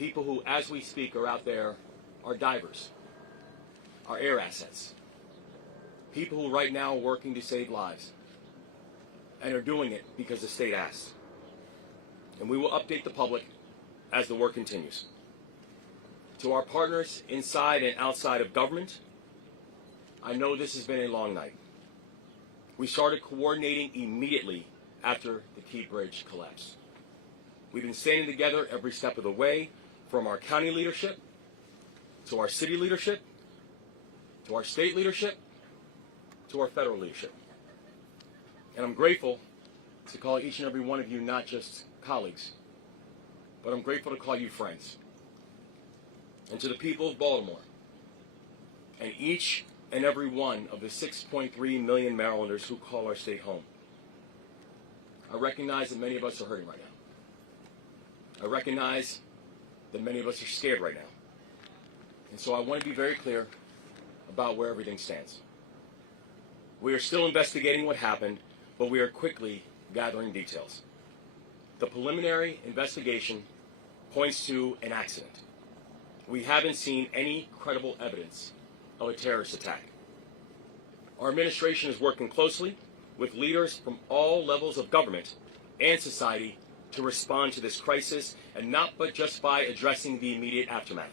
People who, as we speak, are out there are divers, are air assets. People who right now are working to save lives and are doing it because the state asks. And we will update the public as the work continues. To our partners inside and outside of government, I know this has been a long night. We started coordinating immediately after the Key Bridge collapse. We've been standing together every step of the way, from our county leadership, to our city leadership, to our state leadership, to our federal leadership. And I'm grateful to call each and every one of you not just colleagues, but I'm grateful to call you friends. And to the people of Baltimore, and each and every one of the 6.3 million Marylanders who call our state home, I recognize that many of us are hurting right now. I recognize that many of us are scared right now. And so I want to be very clear about where everything stands. We are still investigating what happened, but we are quickly gathering details. The preliminary investigation points to an accident. We haven't seen any credible evidence of a terrorist attack. Our administration is working closely with leaders from all levels of government and society to respond to this crisis, and not but just by addressing the immediate aftermath,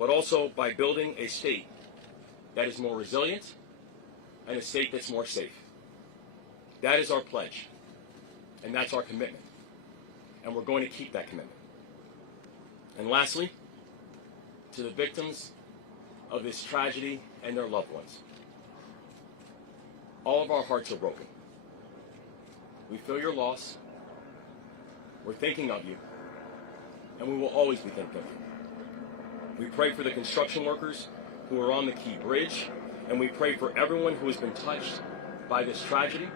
but also by building a state that is more resilient and a state that's more safe. That is our pledge, and that's our commitment, and we're going to keep that commitment. And lastly, to the victims of this tragedy and their loved ones, all of our hearts are broken. We feel your loss. We're thinking of you, and we will always be thinking of you. We pray for the construction workers who are on the Key Bridge, and we pray for everyone who has been touched by this tragedy,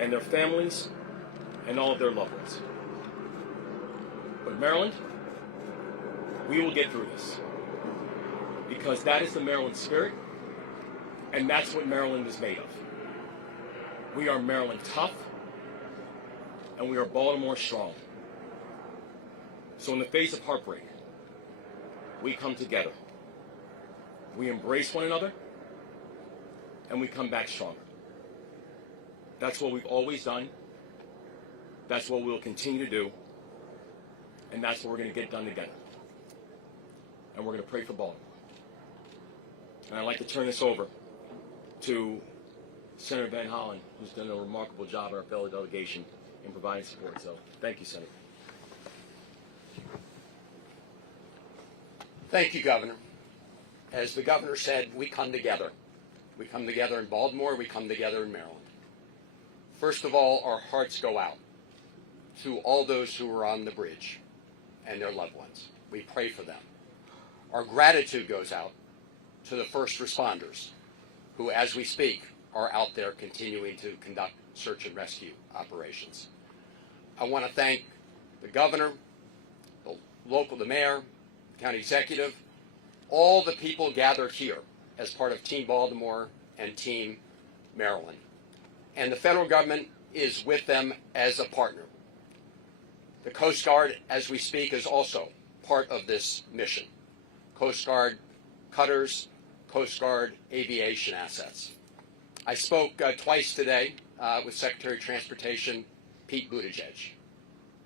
and their families, and all of their loved ones. But Maryland, we will get through this, because that is the Maryland spirit, and that's what Maryland is made of. We are Maryland tough, and we are Baltimore strong. So in the face of heartbreak, we come together. We embrace one another, and we come back stronger. That's what we've always done. That's what we'll continue to do. And that's what we're going to get done together. And we're going to pray for Baltimore. And I'd like to turn this over to Senator Van Hollen, who's done a remarkable job in our fellow delegation in providing support. So thank you, Senator. Thank you, Governor. As the Governor said, we come together. We come together in Baltimore. We come together in Maryland. First of all, our hearts go out to all those who are on the bridge and their loved ones. We pray for them. Our gratitude goes out to the first responders who, as we speak, are out there continuing to conduct search and rescue operations. I want to thank the Governor, the Mayor, the County Executive, all the people gathered here as part of Team Baltimore and Team Maryland. And the federal government is with them as a partner. The Coast Guard, as we speak, is also part of this mission. Coast Guard cutters, Coast Guard aviation assets. I spoke twice today with Secretary of Transportation Pete Buttigieg.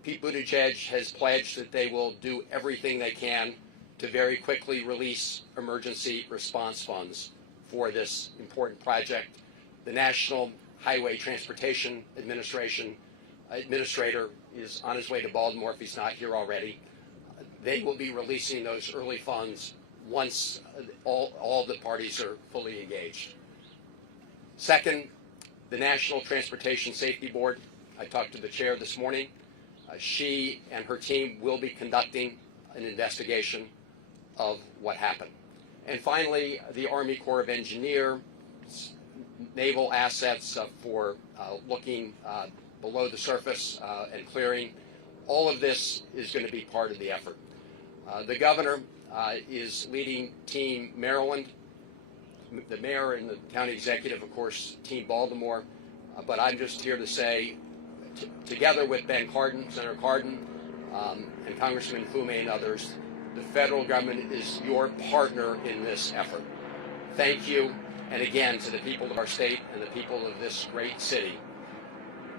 Pete Buttigieg has pledged that they will do everything they can to very quickly release emergency response funds for this important project. The National Highway Transportation Administrator is on his way to Baltimore if he's not here already. They will be releasing those early funds once all the parties are fully engaged. Second, the National Transportation Safety Board. I talked to the chair this morning. She and her team will be conducting an investigation of what happened. And finally, the Army Corps of Engineers, naval assets for looking below the surface and clearing. All of this is going to be part of the effort. The Governor is leading Team Maryland. The Mayor and the County Executive, of course, Team Baltimore. But I'm just here to say, together with Ben Cardin, Senator Cardin, and Congressman Fume and others, the federal government is your partner in this effort. Thank you, and again, to the people of our state and the people of this great city,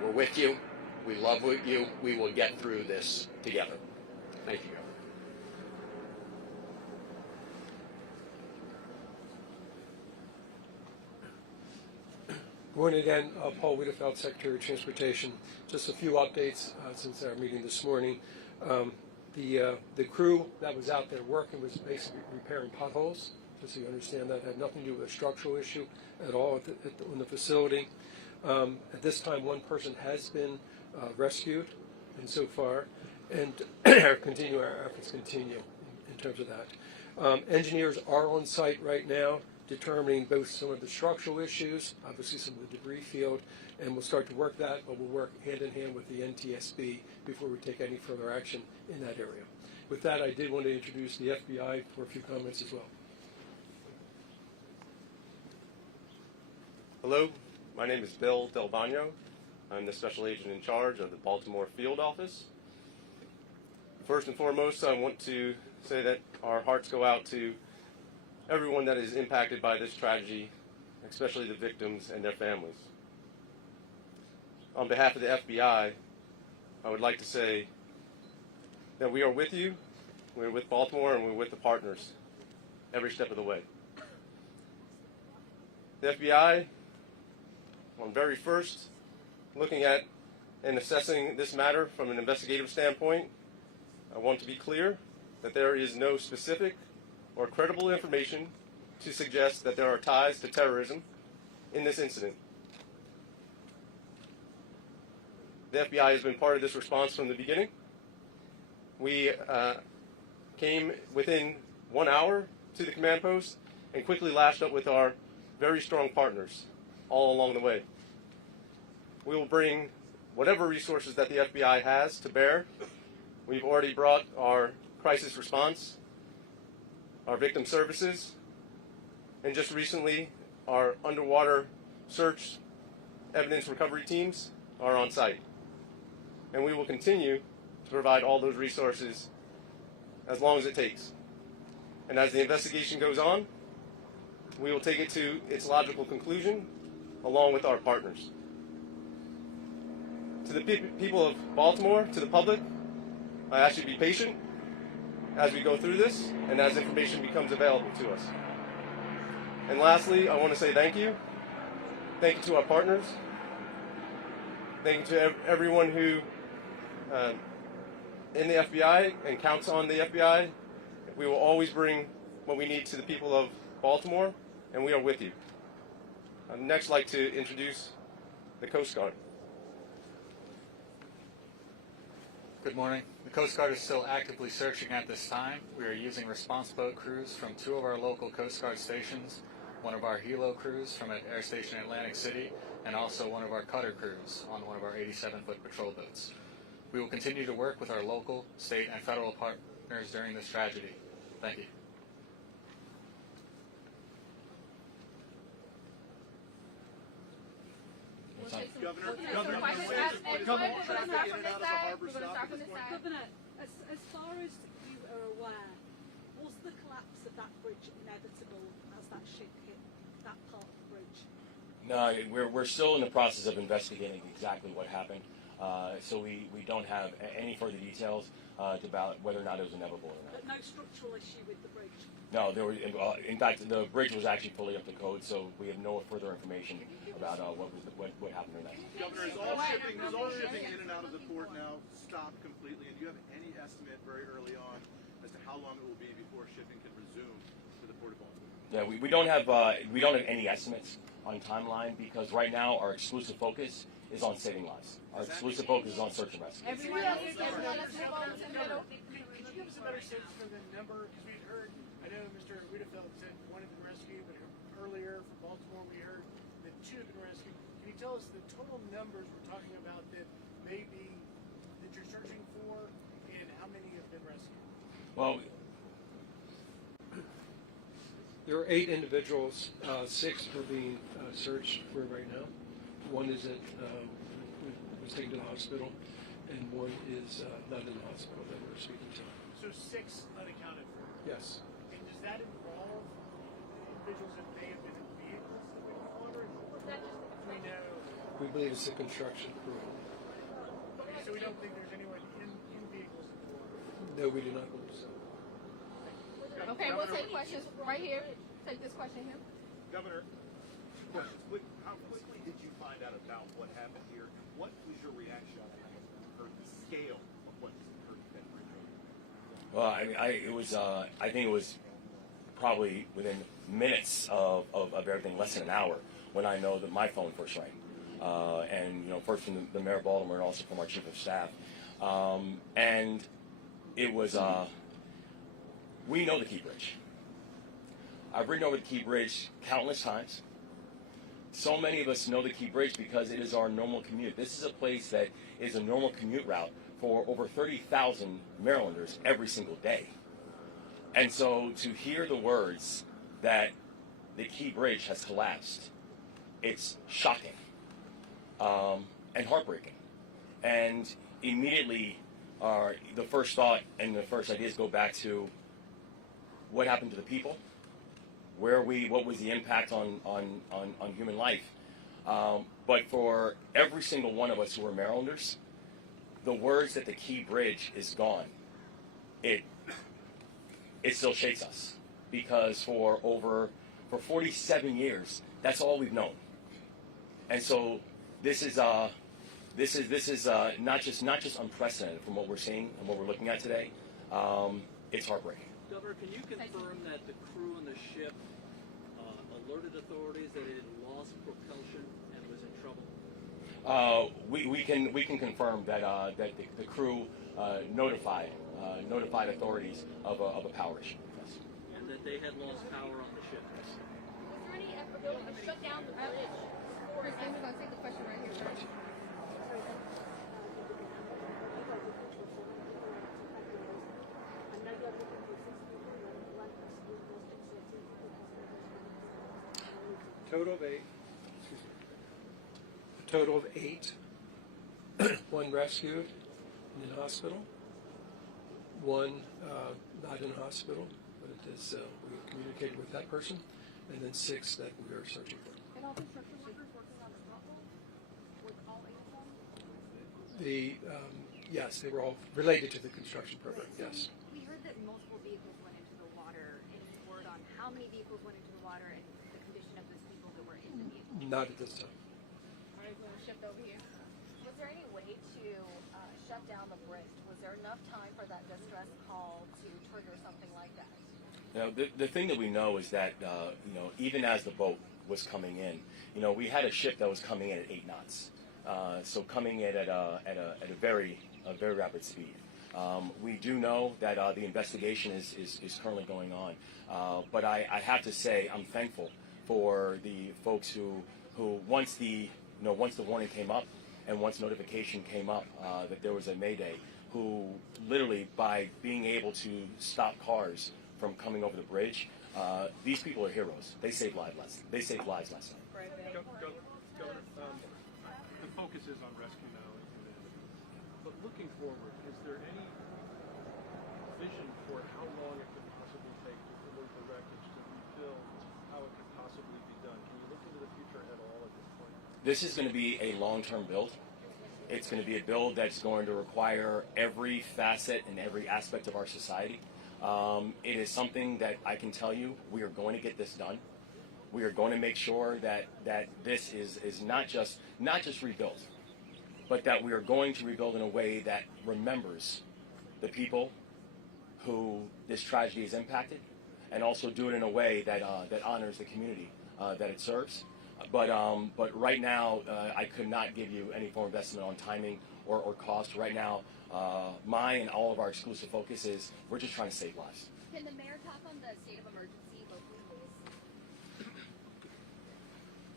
we're with you. We love you. We will get through this together. Thank you, Governor. Good morning again. Paul Wiedefeld, Secretary of Transportation. Just a few updates since our meeting this morning. The crew that was out there working was basically repairing potholes, just so you understand that. It had nothing to do with a structural issue at all in the facility. At this time, one person has been rescued, and so far, and our efforts continue in terms of that. Engineers are on site right now, determining both some of the structural issues, obviously some of the debris field, and we'll start to work that, but we'll work hand in hand with the NTSB before we take any further action in that area. With that, I did want to introduce the FBI for a few comments as well. Hello, my name is Bill Del Bagno. I'm the Special Agent in charge of the Baltimore Field Office. First and foremost, I want to say that our hearts go out to everyone that is impacted by this tragedy, especially the victims and their families. On behalf of the FBI, I would like to say that we are with you, we're with Baltimore, and we're with the partners every step of the way. The FBI, on very first, looking at and assessing this matter from an investigative standpoint, I want to be clear that there is no specific or credible information to suggest that there are ties to terrorism in this incident. The FBI has been part of this response from the beginning. We came within 1 hour to the command post and quickly lashed up with our very strong partners all along the way. We will bring whatever resources that the FBI has to bear. We've already brought our crisis response, our victim services, and just recently our underwater search evidence recovery teams are on site. And we will continue to provide all those resources as long as it takes. And as the investigation goes on, we will take it to its logical conclusion along with our partners. To the people of Baltimore, to the public, I ask you to be patient as we go through this and as information becomes available to us. And lastly, I want to say thank you. Thank you to our partners. Thank you to everyone who in the FBI and counts on the FBI. We will always bring what we need to the people of Baltimore, and we are with you. I'd next like to introduce the Coast Guard. Good morning. The Coast Guard is still actively searching at this time. We are using response boat crews from 2 of our local Coast Guard stations, one of our helo crews from an air station in Atlantic City, and also one of our cutter crews on one of our 87-foot patrol boats. We will continue to work with our local, state, and federal partners during this tragedy. Thank you. Governor, as far as you are aware, was the collapse of that bridge inevitable as that ship hit that part of the bridge? No, we're still in the process of investigating exactly what happened. So we don't have any further details about whether or not it was inevitable or not. But no structural issue with the bridge? No, there were. In fact, the bridge was actually fully up to code, so we have no further information about what happened in that. Governor, is all shipping in and out of the port now stopped completely? And do you have any estimate very early on as to how long it will be before shipping can resume to the Port of Baltimore? Yeah, we don't have any estates on timeline because right now our exclusive focus is on saving lives. Our exclusive focus is on search and rescue. Could you give us a better sense for the number? Because we heard, I know Mr. Wiedefeld said one had been rescued, but earlier from Baltimore we heard that 2 had been rescued. Can you tell us the total numbers we're talking about that maybe that you're searching for, and how many have been rescued? Well, There are 8 individuals. 6 are being searched for right now. One is was taken to the hospital, and one is not in the hospital that we're speaking to. So 6 unaccounted for. Yes. And does that involve individuals that may have been in vehicles that went in the water? We know. We believe it's a construction crew. So we don't think there's anyone in vehicles in the water. No, we do not believe so. Okay, we'll take questions right here. Take this question here. Governor, how quickly did you find out about what happened here? What was your reaction when you heard the scale of what occurred at that bridge? Well, I think it was probably within minutes of everything, less than an hour, when I know that my phone first rang. And, first from the mayor of Baltimore and also from our chief of staff. And it was, we know the Key Bridge. I've ridden over the Key Bridge countless times. So many of us know the Key Bridge because it is our normal commute. This is a place that is a normal commute route for over 30,000 Marylanders every single day. And so to hear the words that the Key Bridge has collapsed, it's shocking and heartbreaking. And immediately the first thought and the first ideas go back to what happened to the people, what was the impact on human life. But for every single one of us who are Marylanders, the words that the Key Bridge is gone, it still shakes us, because for 47 years, that's all we've known. And so this is not just unprecedented from what we're seeing and what we're looking at today. It's heartbreaking. Governor, can you confirm that the crew on the ship alerted authorities that it had lost propulsion and was in trouble? We can confirm that the crew notified authorities of a power issue. Yes. And that they had lost power on the ship. Was there any ability to shut down the bridge? Chris, I'm going to take the question right here first. Total of 8. A total of 8. One rescued and in hospital. One not in hospital, but it is, we communicated with that person. And then 6 that we are searching for. And all construction workers working on the spot wall? With all 8 of them? Yes, they were all related to the construction program, yes. We heard that multiple vehicles went into the water. Any word on how many vehicles went into the water and the condition of those people that were in the vehicle? Not at this time. All right, we'll shift over here. Was there any way to shut down the bridge? Was there enough time for that distress call to trigger something like that? The thing that we know is that even as the boat was coming in, we had a ship that was coming in at 8 knots, so coming in at a very rapid speed. We do know that the investigation is currently going on, but I have to say I'm thankful for the folks who once the warning came up and once notification came up that there was a mayday, who literally, by being able to stop cars from coming over the bridge, these people are heroes. They saved lives last night. Governor, the focus is on rescue now, but looking forward, is there any vision for how long it could possibly take to remove the wreckage, to rebuild, how it could possibly be done? Can you look into the future at all at this point? This is going to be a long-term build. It's going to be a build that's going to require every facet and every aspect of our society. It is something that I can tell you we are going to get this done. We are going to make sure that this is not just rebuilt, but that we are going to rebuild in a way that remembers the people who this tragedy has impacted, and also do it in a way that honors the community that it serves. But right now, I could not give you any form of estimate on timing or cost. Right now, my and all of our exclusive focus is we're just trying to save lives. Can the mayor talk on the state of emergency locally, please?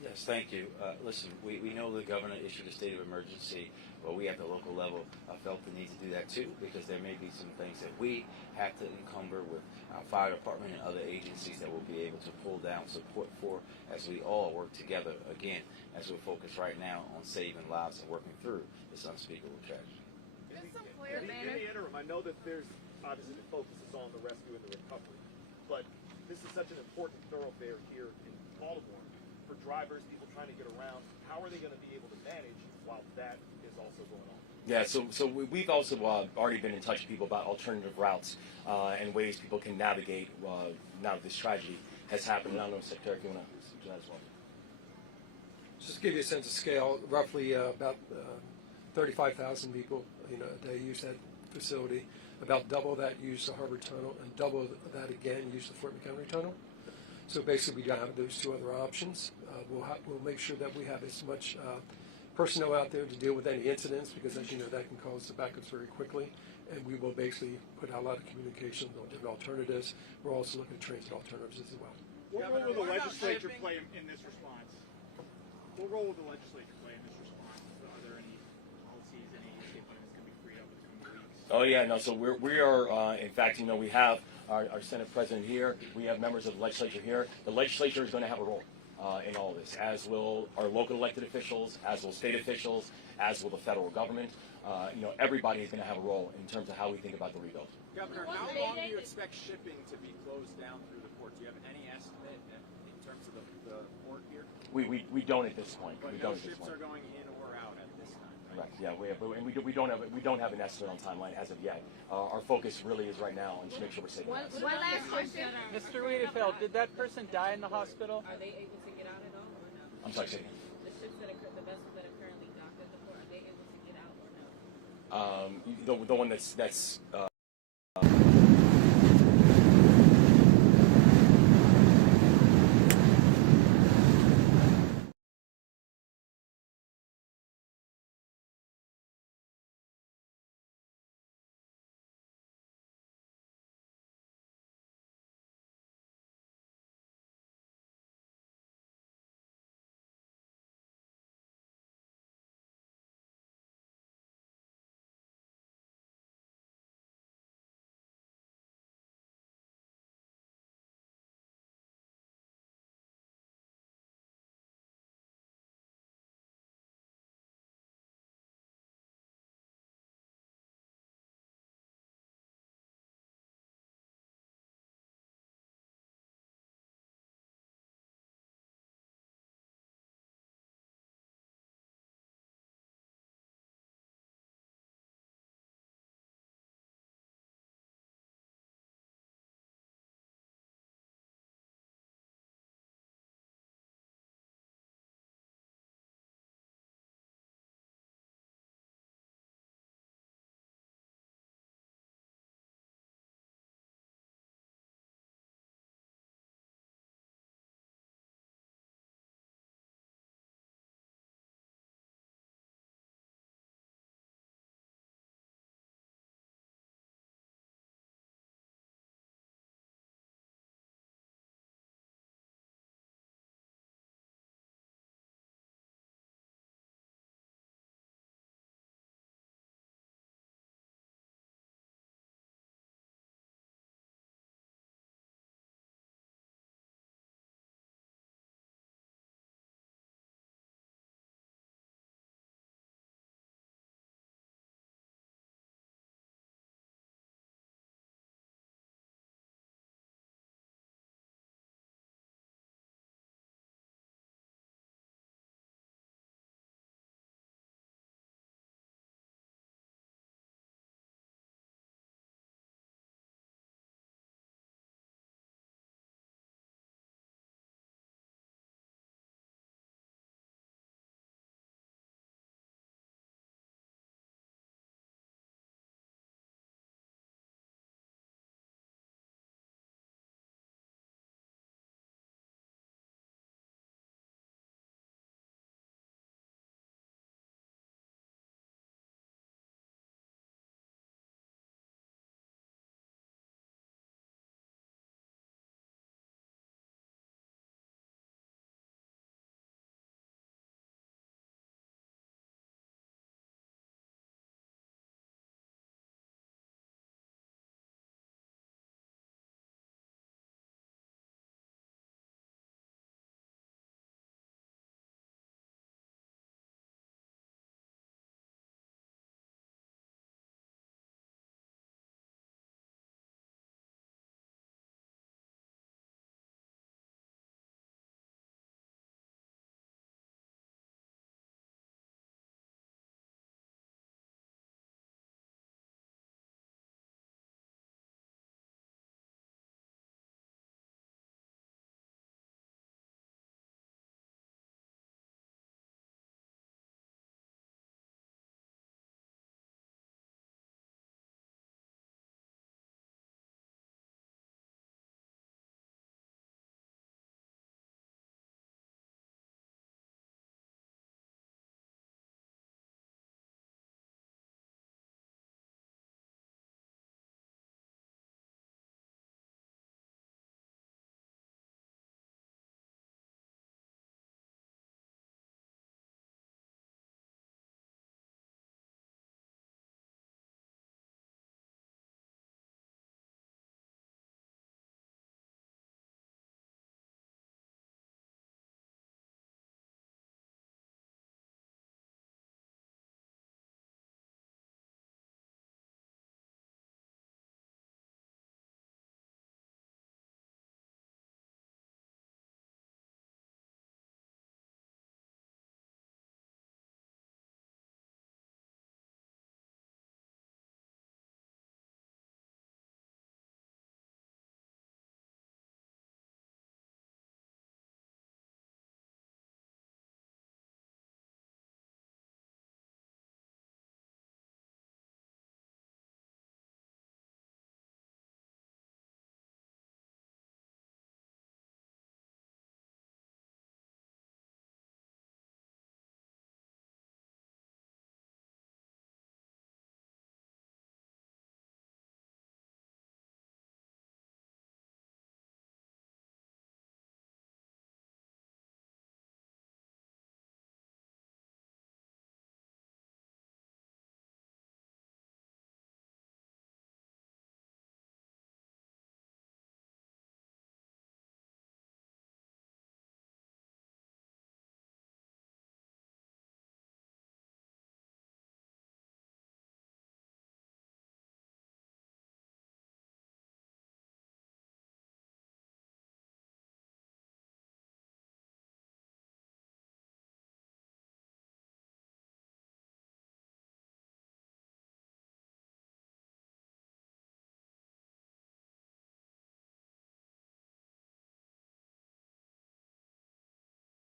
Yes, thank you. Listen, we know the governor issued a state of emergency, but we at the local level felt the need to do that too, because there may be some things that we have to encumber with our fire department and other agencies that we'll be able to pull down support for as we all work together, again, as we're focused right now on saving lives and working through this unspeakable tragedy. In the interim, I know that there's obviously the focus is on the rescue and the recovery, but this is such an important thoroughfare here in Baltimore for drivers, people trying to get around. How are they going to be able to manage while that is also going on? Yeah, so we've also already been in touch with people about alternative routes and ways people can navigate now that this tragedy has happened. And I don't know, Secretary, if you want to speak to that as well. Just to give you a sense of scale, roughly about 35,000 people, a day use that facility. About double that use the Harbor Tunnel, and double that again use the Fort McHenry Tunnel. So basically, we have those two other options. We'll make sure that we have as much personnel out there to deal with any incidents, because as you know, that can cause the backups very quickly. And we will basically put out a lot of communication on different alternatives. We're also looking at transit alternatives as well. What role will the legislature play in this response? What role will the legislature play in this response? Are there any policies, any statements going to be freed up in the coming weeks? Oh yeah, no. So we are in fact, we have our Senate President here. We have members of the legislature here. The legislature is going to have a role in all this, as will our local elected officials, as will state officials, as will the federal government. Everybody is going to have a role in terms of how we think about the rebuild. Governor, how long do you expect shipping to be closed down through the port? Do you have any estimate in terms of the port here? We don't at this point. But we no don't at this ships point. are going in or out at this time, right? Correct. Yeah, we don't have an estimate on timeline as of yet. Our focus really is right now on just make sure we're saving lives. One last question. Mr. Wiedefeld, did that person die in the hospital? Are they able to get out at all or no? I'm sorry, say again. The ships that the vessels that are currently docked at the port, are they able to get out or no? The one that's